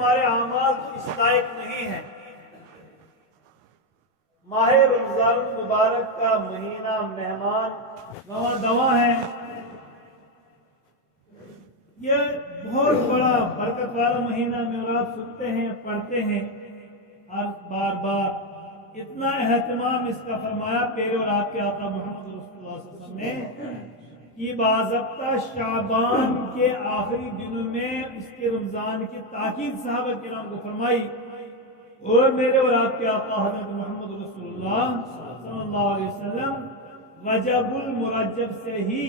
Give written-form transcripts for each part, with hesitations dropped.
ہمارے اعمال اس لائق نہیں ہیں۔ ماہ رمضان المبارک کا مہینہ مہمان رواں ہے، یہ بہت بڑا برکت والا مہینہ میں، اور آپ سنتے ہیں پڑھتے ہیں اور بار بار اتنا اہتمام اس کا فرمایا پیرے اور آپ کے آقا محمد رسول اللہ صلی اللہ علیہ وسلم نے کہ باضابطہ شعبان کے آخری دنوں میں اس کے رمضان کی تاکید صحابہ کرام کو فرمائی، اور میرے اور آپ کے آقا حضرت محمد رسول اللہ صلی اللہ علیہ وسلم رجب المرجب سے ہی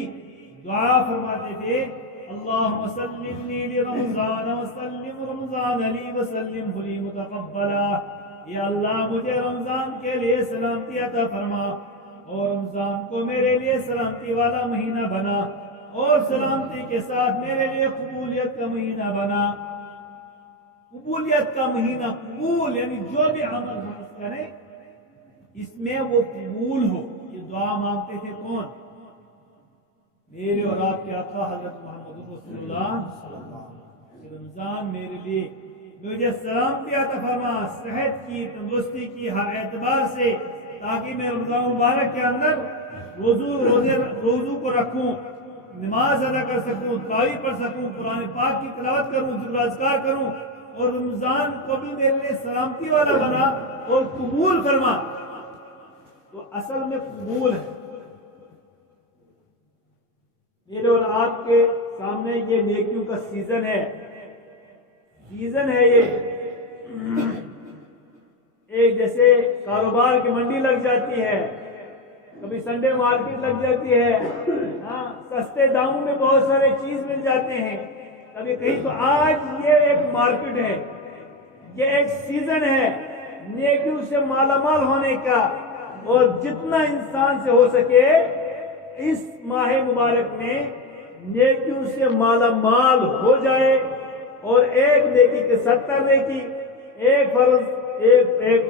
دعا فرماتے تھے، اللہم سلمنی لرمضان وسلم رمضان لی وسلم لی متقبلا، یا اللہ مجھے رمضان کے لیے سلامتی عطا فرما اور رمضان کو میرے لیے سلامتی والا مہینہ بنا، اور سلامتی کے ساتھ میرے لیے قبولیت کا مہینہ بنا۔ قبولیت کا مہینہ، قبول یعنی جو بھی عمل ہم کریں اس میں وہ قبول ہو، یہ دعا مانگتے تھے کون؟ میرے اور آپ کے آقا حضرت محمد رسول اللہ صلی اللہ علیہ وسلم۔ رمضان میرے لیے مجھے سلامتی عطا فرما، صحت کی، تندرستی کی ہر اعتبار سے، تاکہ میں رمضان مبارک کے اندر روزو کو رکھوں، نماز ادا کر سکوں، تراویح پڑھ سکوں، قرآن پاک کی تلاوت کروں، ذکر اذکار کروں، اور رمضان کو بھی میرے لیے سلامتی والا بنا اور قبول فرما۔ تو اصل میں قبول ہے۔ میرے اور آپ کے سامنے یہ نیکیوں کا سیزن ہے، یہ ایک جیسے کاروبار کی منڈی لگ جاتی ہے، کبھی سنڈے مارکیٹ لگ جاتی ہے، سستے داموں میں بہت سارے چیز مل جاتے ہیں، کبھی کہیں تو آج یہ ایک مارکیٹ ہے، یہ ایک سیزن ہے نیکیوں سے مالا مال ہونے کا، اور جتنا انسان سے ہو سکے اس ماہ مبارک میں نیکیوں سے مالا مال ہو جائے، اور ایک نیکی کے 70 نیکی، ایک فرض ایک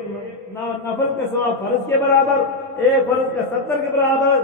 نفل کے ثواب فرض کے برابر، ایک فرض کا 70 کے برابر۔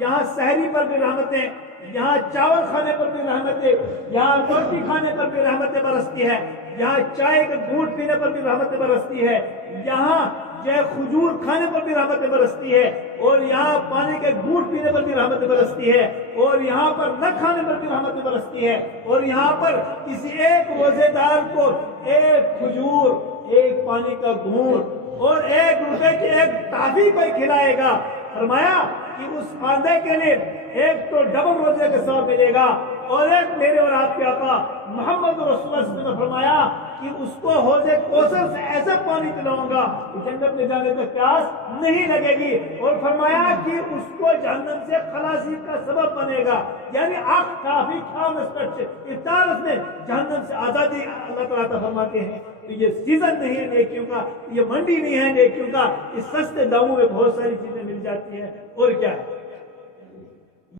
یہاں سحری پر بھی رحمتیں، یہاں چاول کھانے پر بھی رحمتیں، یہاں روٹی کھانے پر بھی رحمتیں برستی ہے، یہاں چائے کا گھونٹ پینے پر بھی رحمتیں برستی ہے، یہاں کھجور کھانے پر بھی رحمتیں برستی ہے، اور یہاں پانی کے گھونٹ پینے پر بھی رحمتیں برستی ہے، اور یہاں پر نہ کھانے پر بھی رحمتیں برستی ہے، اور یہاں پر کسی ایک روزے دار کو ایک کھجور، ایک پانی کا گھونٹ اور 1 روپے کی ایک ٹافی کوئی کھلائے گا، فرمایا کہ اس فائدے کے لیے ایک تو ڈبل روزے کا ثواب ملے گا، اور ایک میرے اور آپ کے آقا محمد رسول اللہ صلی اللہ علیہ وسلم نے فرمایا کہ اس کو حوض کوثر سے ایسا پانی پلاؤں گا کہ جنت میں جانے تک پیاس نہیں لگے گی، اور فرمایا کہ اس کو جہنم سے خلاصی کا سبب بنے گا، یعنی آپ کافی افطار میں جہنم سے آزادی اللہ تعالیٰ فرماتے ہیں۔ تو یہ سیزن نہیں ہے نیکیوں کا، یہ منڈی نہیں ہے نیکیوں کا، اس سستے داموں میں بہت ساری چیزیں مل جاتی ہیں، اور کیا ہے